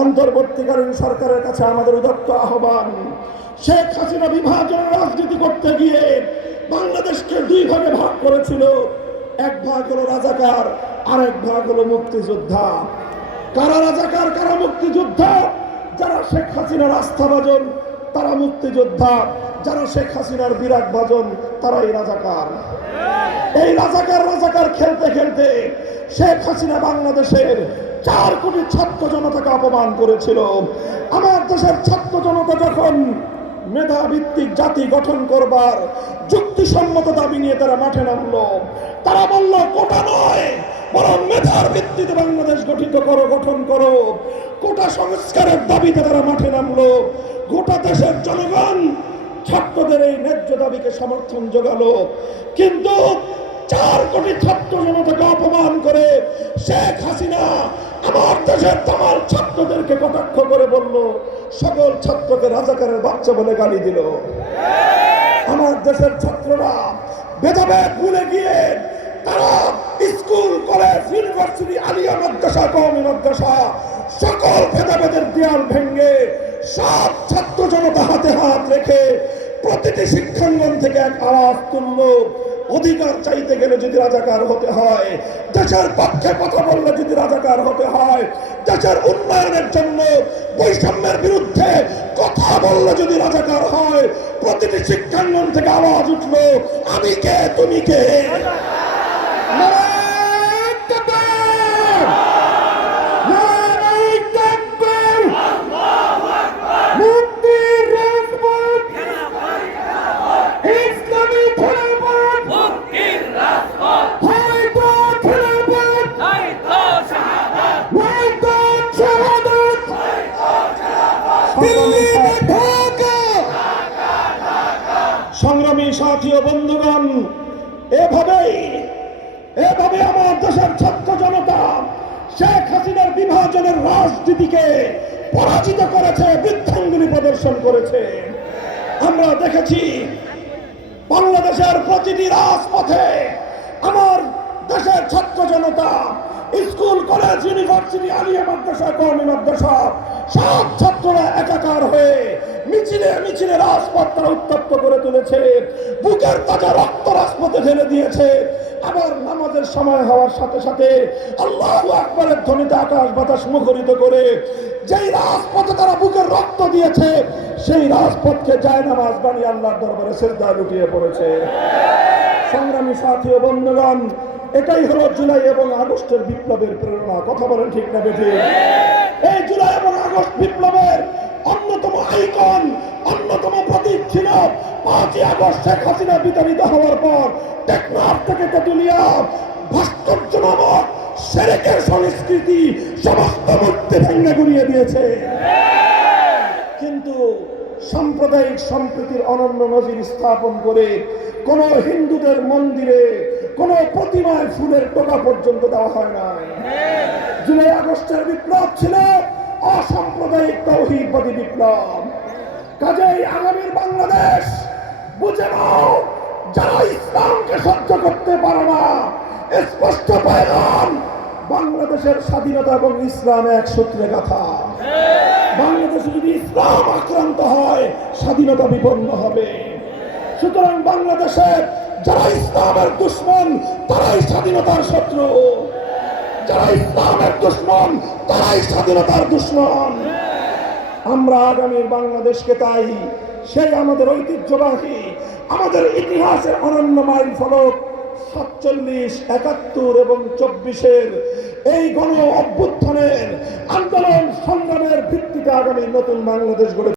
অন্তর্বর্তীকালীন সরকারের কাছে আমাদের উদত্ত আহ্বান, শেখ হাসিনা বিভাজনের রাজনীতি করতে গিয়ে বাংলাদেশকে দুই ভাগে ভাগ করেছিল। এক ভাগ হলো রাজাকার, আরেক ভাগ হলো মুক্তিযোদ্ধা। কারা রাজাকার, কারা মুক্তিযোদ্ধা? যারা শেখ হাসিনার আস্থাভাজন তারা মুক্তিযোদ্ধা। যারা শেখ হাসিনার বিরাট ভাজন, তারাই রাজাকার। এই রাজাকার রাজাকার খেলতে খেলতে শেখ হাসিনা বাংলাদেশের চার কোটি ছাত্র জনতাকে অপমান করেছিল। আমার দেশের ছাত্র জনতা যখন মেধা ভিত্তিক জাতি গঠন করবার যুক্তিসম্মত দাবি নিয়ে তারা মাঠে নামলো, তারা বলল, কোটা নয়, বরং মেধার ভিত্তিতে বাংলাদেশ গঠিত করো, গঠন করো। কোটা সংস্কারের দাবিতে তারা মাঠে নামলো। গোটা দেশের জনগণ ছাত্রদের এই ন্যায্য দাবিকে সমর্থন যোগালো কিন্তু চার কোটি ছাত্র জনতাকে অপমান করে শেখ হাসিনা আমার দেশের তোমার ছাত্রদেরকে কটাক্ষ করে বলল, সকল ছাত্রকে রাজাকারের বাচ্চা বলে গালি দিল। আমার দেশের ছাত্ররা ভেদাভেদ ভুলে গিয়ে তারা স্কুল, কলেজ, ইউনিভার্সিটি, আলিয়া মাদ্রাসা সকল ভেদাভেদের দেয়াল ভেঙে সব ছাত্র হাতে হাত রেখে প্রতিটি শিক্ষাঙ্গন থেকে এক আওয়াজ তুলল অধিকার চাইতে গেলে যদি রাজাকার হতে হয়, দেশের পক্ষে কথা বললে যদি রাজাকার হতে হয়, দেশের উন্নয়নের জন্য বৈষম্যের বিরুদ্ধে কথা বললে যদি রাজাকার হয়, প্রতিটি শিক্ষাঙ্গন থেকে আওয়াজ উঠল, আমি কে? তুমি কে? নারায়ণ সংগ্রামী সাথী ও বন্ধুগণ, এভাবেই, এভাবে আমার দেশের ছাত্র জনতা শেখ হাসিনার বিভাজনের রাজনীতিকে পরাজিত করেছে, বৃদ্ধাঙ্গুলি প্রদর্শন করেছে। আমরা দেখেছি, বাংলাদেশের প্রতিটি রাজপথে আমার দেশের ছাত্র জনতা, স্কুল, কলেজ, ইউনিভার্সিটি, আলিয়া মাদ্রাসা, কওমি মাদ্রাসা, সব ছাত্ররা একাকার হয়ে মিছিলে মিছিলে রাজপথ তারা উত্তপ্ত করে তুলেছে, বুকের তাজা রক্ত রাজপথে ঢেলে দিয়েছে। আবার নামাজের সময় হওয়ার সাথে সাথে আল্লাহ আকবরের ধ্বনিতে আকাশ বাতাস মুখরিত করে যেই রাজপথে তারা বুকের রক্ত দিয়েছে, সেই রাজপথকে যায় নামাজ বানিয়ে আল্লাহর দরবারে সেজদা লুটিয়ে পড়েছে। সংগ্রামী সাথী ও বন্ধুগণ এটাই হলো জুলাই এবং আগস্টের বিপ্লবের প্রেরণা। কথা বলেন ঠিক না বেঠি? এই জুলাই এবং আগস্ট বিপ্লবের অন্যতম আইকন, অন্যতম প্রতীক ছিল পাঁচই আগস্ট শেখ হাসিনা বিতাড়িত হওয়ার পর টেকনাফ থেকে তেতুলিয়া, ভাস্কর্য নামক সেরেকের সংস্কৃতি সমস্ত মূর্তি ভেঙে গুড়িয়ে দিয়েছে। কিন্তু সাম্প্রদায়িক সম্প্রীতির অনন্য নজির স্থাপন করে কোন হিন্দুদের মন্দিরে কোন প্রতিমায় ফুলের টোকা পর্যন্ত দেওয়া হয় না জুলাই আগস্টের বিপ্লব ছিল অসাম্প্রদায়িক তৌহিদবাদী বিপ্লব। কাজেই আগামীর বাংলাদেশ বুঝে নাও, যারা ইসলামকে সহ্য করতে পারে না, স্পষ্ট পায়গাম বাংলাদেশের স্বাধীনতা এবং ইসলাম এক সূত্রে কথা বাংলাদেশে যদি ইসলাম আক্রান্ত হয়, স্বাধীনতা বিপন্ন হবে। সুতরাং বাংলাদেশের যারা ইসলামের দুশ্মন, তারাই স্বাধীনতার শত্রু। যারা ইসলামের দুশ্মন, তারাই স্বাধীনতার দুশ্মন। আমরা আগামীর বাংলাদেশকে তাই সেই আমাদের ঐতিহ্যবাহী, আমাদের ইতিহাসের অনন্য মাইল ফলক, সাতচল্লিশ, একাত্তর এবং চব্বিশের এই গণ অভ্যুত্থানের আন্দোলন সংগ্রামের ভিত্তিতে আগামী নতুন বাংলাদেশ গড়ে